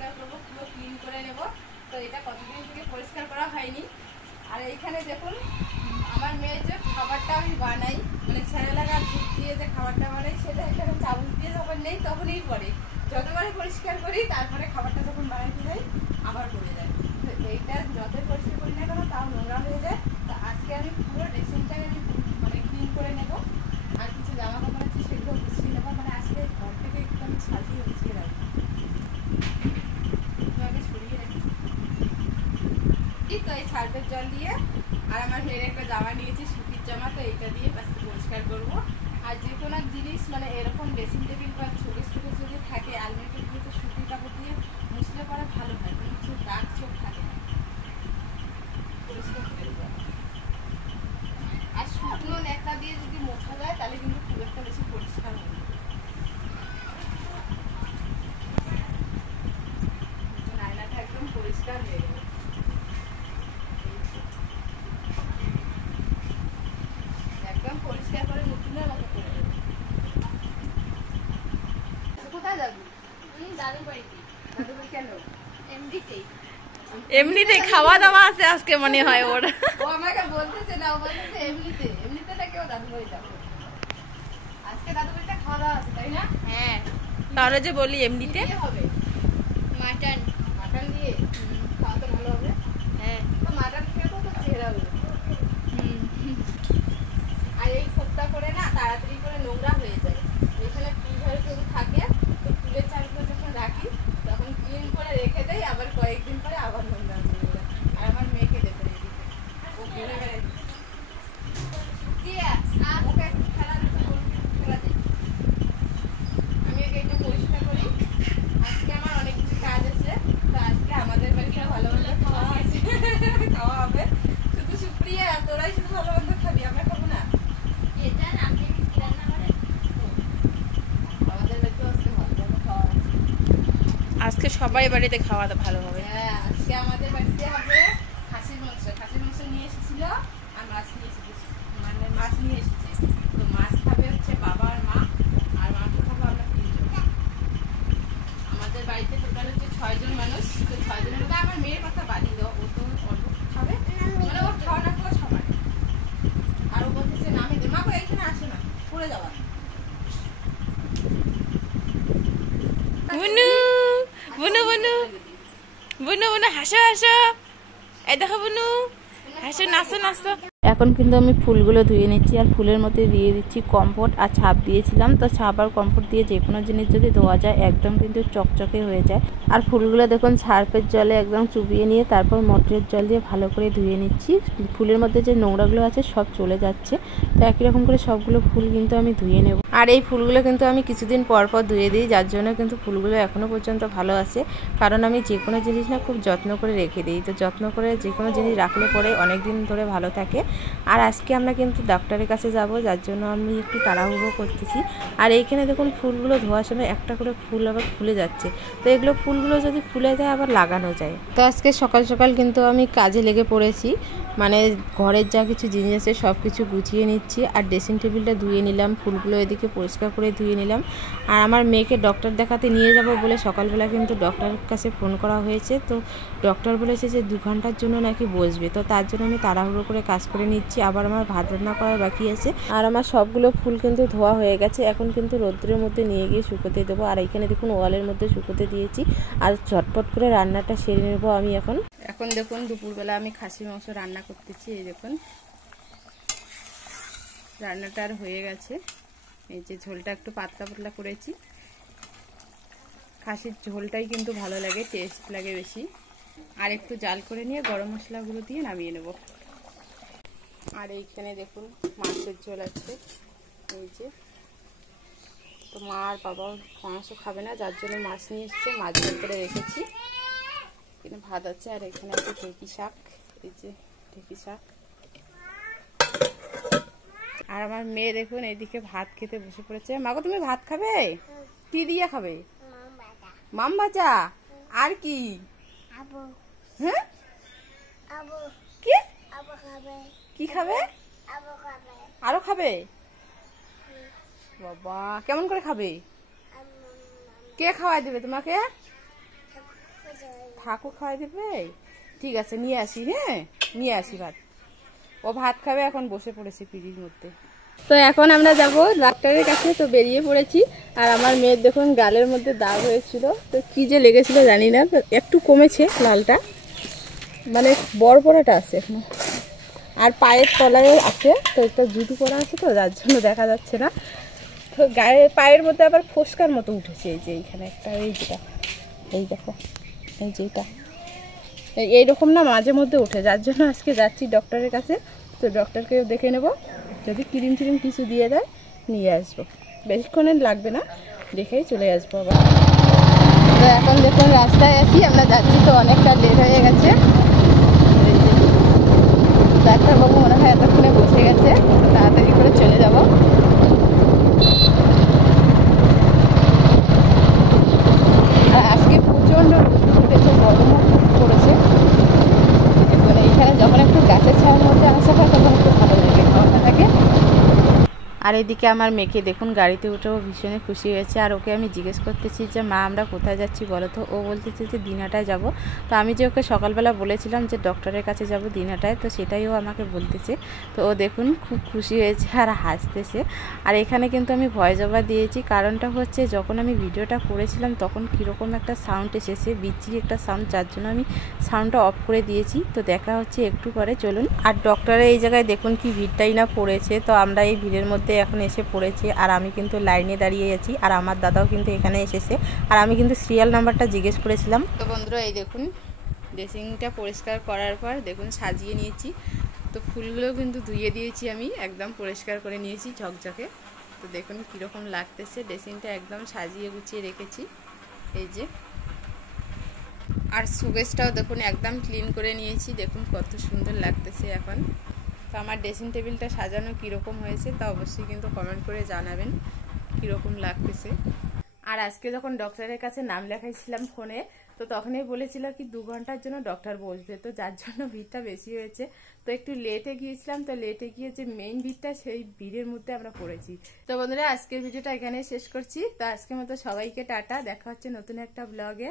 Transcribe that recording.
পরিষ্কার করবো, পুরো ক্লিন করে নেব। তো এটা কতদিন থেকে পরিষ্কার করা হয়নি। আর এইখানে দেখুন আমার মেয়ের যে খাবারটা আমি বানাই, মানে ছেড়ে লাগা দুধ দিয়ে যে খাবারটা বানাই, সেটা এখানে চামচ দিয়ে যখন নেই তখনই পড়ে। যতবারই পরিষ্কার করি তারপরে খাবারটা যখন বানাইতে যাই আবার পড়ে যায়। তো এইটা যতই পরিষ্কার করি না কেন তাও নোংরা হয়ে যায়। তো আজকে আমি পুরো ড্রেসিংটাকে আমি মানে ক্লিন করে নেব। আর কিছু জামা কাপড় আছে সেগুলো গুছিয়ে নেবো। মানে আজকে ঘরটাকে একটু আমি সাজিয়ে গুছিয়ে রাখবো। আগে সরিয়ে রাখি। তো এই সার্ফের জল দিয়ে আর আমার মেয়ের একটা জামা নিয়েছি, সুতির জামা, তো এইটা দিয়ে আজকে পরিষ্কার করবো। আর যে কোনো জিনিস মানে এরকম ড্রেসিং টেবিল বা শোকেস টোকেস যদি থাকে আলমারিগুলোতে সুতির কাপড় দিয়ে মুছলে পরে ভালো হয়, কোনো কিছু দাগ চোখ থাকে না, পরিষ্কার করে দেবো। আর শুকনো ন্যাকড়া দিয়ে যদি মোছা যায় তাহলে কিন্তু খুব একটা বেশি পরিষ্কার হবে। আয়নাটা একদম পরিষ্কার হয়ে গেল। একদম পরিষ্কার করে নতুনের মতো করে দেবো। কোথায় যাবি? দাদুর বাড়িতে। দাদুর বাড়ি কেন? এমনিতেই। এমনিতে খাওয়া দাওয়া আছে আজকে মনে হয় ওর। ও আমাকে বলতেছে না, ও বলতেছে এমনিতে। এমনিতে না কেউ দাদুর বাড়ি যাবে। আজকে দাদুর বাড়িতে খাওয়া দাওয়া আছে তাই না? হ্যাঁ, তাহলে যে বলি এমনিতে হবে মাটন। মাটন দিয়ে খাওয়া তো ভালো হবে। হ্যাঁ, তো মাটন খেয়ে তো চেহারা হবে। আর এই খোপটা করে না তাড়াতাড়ি করে নোংরা হয়ে যায়। এখানে ফ্রিজে যদি থাকে তো ফুলের চালগুলো যখন রাখি তখন ক্লিন করে রেখে দেয়, আবার কয়েকদিন পরে আবার নোংরা হয়ে যায়। আর আমার মেয়েকে দেখে দিই, ও ঘুরে বেড়ায়। ওকে খেলা খেলা দিই। আমি ওকে একটু পরিষ্কার করি। আজকে আমার অনেক কিছু কাজ আছে। তো আজকে আমাদের বাড়িতে ভালো মন্দ খাওয়া আছে, খাওয়া হবে। শুধু সুপ্রিয়া তোরাই শুধু ভালো মন্দ খাবি, আমরা খাবো না। আমাদের বাড়িতে আজকে ভালো মন্দ খাওয়া আছে। আজকে সবাই বাড়িতে খাওয়া দাওয়া ভালো হবে। হ্যাঁ, আজকে আমাদের বাড়িতে হবে খাসির মাংস। খাসির মাংস নিয়ে এসেছিল আর মাছ নিয়ে এসেছে, মানে মাছ নিয়ে এসেছে। তো মাছ খাবে হচ্ছে বাবা আর মা, আর মাংস খাবো আমরা 3 জন। আমাদের বাড়িতে টোটাল হচ্ছে 6 জন মানুষ। তো 6 জনের মধ্যে আমার মেয়ের কথা বাড়ি দাও, ও তো অল্প খাবে, মানে ওর খাওয়া না খাওয়া সবার। আর ও বলতেছে নামে দে, মা এখানে আসে না, পড়ে যাওয়া। বুনু বুনু বুনু বুনু বুনু হাসো হাসো, এই দেখো বুনু হাসো, নাচো নাচো। এখন কিন্তু আমি ফুলগুলো ধুয়ে নিচ্ছি আর ফুলের মধ্যে দিয়ে দিচ্ছি কমফোর্ট আর ছাপ দিয়েছিলাম। তো ছাপ আর কমফোর্ট দিয়ে যে কোনো জিনিস যদি ধোয়া যায় একদম কিন্তু চকচকে হয়ে যায়। আর ফুলগুলো দেখুন সার্ফের জলে একদম চুবিয়ে নিয়ে তারপর মোটরের জল দিয়ে ভালো করে ধুয়ে নিচ্ছি। ফুলের মধ্যে যে নোংরাগুলো আছে সব চলে যাচ্ছে। তো একই রকম করে সবগুলো ফুল কিন্তু আমি ধুয়ে নেব। আর এই ফুলগুলো কিন্তু আমি কিছুদিন পর পর ধুয়ে দিই, যার জন্য কিন্তু ফুলগুলো এখনও পর্যন্ত ভালো আছে। কারণ আমি যে কোনো জিনিস না খুব যত্ন করে রেখে দিই। তো যত্ন করে যে কোনো জিনিস রাখলে পরে অনেক দিন ধরে ভালো থাকে। আর আজকে আমরা কিন্তু ডাক্তারের কাছে যাব, যার জন্য আমি একটু তাড়াহুড়ো করতেছি। আর এইখানে দেখুন ফুলগুলো ধোয়ার সময় একটা করে ফুল আবার খুলে যাচ্ছে। তো এগুলো ফুলগুলো যদি খুলে যায় আবার লাগানো যায়। তো আজকে সকাল সকাল কিন্তু আমি কাজে লেগে পড়েছি, মানে ঘরের যা কিছু জিনিস আছে সব কিছু গুছিয়ে নিচ্ছি। আর ড্রেসিং টেবিলটা ধুয়ে নিলাম, ফুলগুলো এদিকে পরিষ্কার করে ধুয়ে নিলাম। আর আমার মেয়েকে ডক্টর দেখাতে নিয়ে যাব বলে সকালবেলা কিন্তু ডক্টরের কাছে ফোন করা হয়েছে। তো ডক্টর বলেছে যে 2 ঘন্টার জন্য নাকি বসবে। তো তার জন্য আমি তাড়াহুড়ো করে কাজ করে নিচ্ছি। আবার আমার ভাত রান্না করার বাকি আছে। আর আমার সবগুলো ফুল কিন্তু ধোয়া হয়ে গেছে। এখন কিন্তু রোদ্রের মধ্যে নিয়ে গিয়ে শুকোতে দেবো। আর এখানে দেখুন ওয়ালের মধ্যে শুকোতে দিয়েছি। আর ঝটপট করে রান্নাটা সেরে নেবো আমি এখন। এখন দেখুন দুপুরবেলা আমি খাসির মাংস রান্না করতেছি। এই দেখুন রান্নাটা আর হয়ে গেছে। এই যে ঝোলটা একটু পাতলা পাতলা করেছি। খাসির ঝোলটাই কিন্তু ভালো লাগে, টেস্ট লাগে বেশি। আর একটু জাল করে নিয়ে গরম মশলাগুলো দিয়ে নামিয়ে নেব। আর এইখানে দেখুন মাছের ঝোল আছে। এই যে তো মা আর বাবাও মাংস খাবে না, যার জন্য মাছ নিয়ে এসেছে, মাছ ঝোল করে রেখেছি। এখানে ভাত আছে আর এখানে আছে ঢেঁকি শাক। এই যে ঢেঁকি শাক। আর আমার মেয়ে দেখুন এইদিকে ভাত খেতে বসে পড়েছে। মাগো তুমি ভাত খাবে? কি দিয়ে খাবে? মাম ভাজা। আর কি? হ্যাঁ কি কি খাবে? আরো খাবে? বাবা কেমন করে খাবে? কে খাওয়াই দেবে তোমাকে? ঠাকুর খাওয়াই দেবে? ঠিক আছে, নিয়ে আসি। হ্যাঁ, নিয়ে আসি ভাত। ও ভাত খাবে, এখন বসে পড়েছে পিড়ির মধ্যে। তো এখন আমরা যাব ডাক্তারের কাছে। তো বেরিয়ে পড়েছি। আর আমার মেয়ের দেখুন গালের মধ্যে দাগ হয়েছিল, তো কি যে লেগেছিল জানি না, তো একটু কমেছে লালটা, মানে বড় বড়টা আছে এখনো। আর পায়ের তলায় আছে, তো একটা জুতো পরা আছে, তো যার জন্য দেখা যাচ্ছে না। তো গায়ে পায়ের মধ্যে আবার ফোসকার মতো উঠেছে, এই যে এইখানে একটা, এই যেটা, এই দেখো, এই যে এটা এইরকম না মাঝে মধ্যে ওঠে, যার জন্য আজকে যাচ্ছি ডক্টরের কাছে। তো ডক্টরকেও দেখে নেব, যদি ক্রিম ট্রিম কিছু দিয়ে দেয় নিয়ে আসবো, বেশিক্ষণের লাগবে না, দেখেই চলে আসবো আবার। তো এখন দেখুন রাস্তায় আছি, আমরা যাচ্ছি, তো অনেকটা লেট হয়ে গেছে। ডাক্তারবাবু মনে হয় এতক্ষণে বসে গেছে, তাড়াতাড়ি করে চলে যাব। আর আজকে প্রচণ্ড উঠেছে, গরমও পড়েছে। এইখানে যখন একটু গাছের ছায়ার মধ্যে আসা হয় তখন একটু ভালো লাগে, ঠান্ডা থাকে। আর এদিকে আমার মেয়েকে দেখুন গাড়িতে উঠেও ভীষণই খুশি হয়েছে। আর ওকে আমি জিজ্ঞেস করতেছি যে মা আমরা কোথায় যাচ্ছি বলো তো। ও বলতেছে যে দিনহাটায় যাব। তো আমি যে ওকে সকালবেলা বলেছিলাম যে ডক্টরের কাছে যাব দিনহাটায়, তো সেটাই ও আমাকে বলতেছে। তো ও দেখুন খুব খুশি হয়েছে আর হাসতেছে। আর এখানে কিন্তু আমি ভয়েস ওভার দিয়েছি, কারণটা হচ্ছে যখন আমি ভিডিওটা করেছিলাম তখন কীরকম একটা সাউন্ড এসেছে, বিচ্ছিরি একটা সাউন্ড, যার জন্য আমি সাউন্ডটা অফ করে দিয়েছি। তো দেখা হচ্ছে একটু পরে, চলুন। আর ডক্টরের এই জায়গায় দেখুন কি ভিড়টাই না পড়েছে। তো আমরা এই ভিড়ের মধ্যে এখন এসে পড়েছি, আর আমি কিন্তু লাইনে দাঁড়িয়ে আছি, আর আমার দাদাও কিন্তু এখানে এসেছে। আর আমি কিন্তু সিরিয়াল নাম্বারটা জিজ্ঞেস করেছিলাম। তো বন্ধুরা এই দেখুন ড্রেসিংটা পরিষ্কার করার পর দেখুন সাজিয়ে নিয়েছি। তো ফুলগুলো কিন্তু ধুয়ে দিয়েছি, আমি একদম পরিষ্কার করে নিয়েছি ঝকঝকে। তো দেখুন কীরকম লাগতেছে, ড্রেসিংটা একদম সাজিয়ে গুছিয়ে রেখেছি, এই যে। আর শোকেসটাও দেখুন একদম ক্লিন করে নিয়েছি, দেখুন কত সুন্দর লাগতেছে এখন। তো আমার ড্রেসিং টেবিলটা সাজানো কীরকম হয়েছে তা অবশ্যই কিন্তু কমেন্ট করে জানাবেন কীরকম লাগতেছে। আর আজকে যখন ডক্টরের কাছে নাম লেখাইছিলাম ফোনে, তো তখনই বলেছিল কি 2 ঘন্টার জন্য ডক্টর বসবে, তো যার জন্য ভিড়টা বেশি হয়েছে। তো একটু লেটে গিয়েছিলাম, তো লেটে গিয়ে যে মেইন ভিড়টা, সেই ভিড়ের মধ্যে আমরা পড়েছি। তো বন্ধুরা আজকের ভিডিওটা এখানেই শেষ করছি। তো আজকের মতো সবাইকে টাটা, দেখা হচ্ছে নতুন একটা ব্লগে।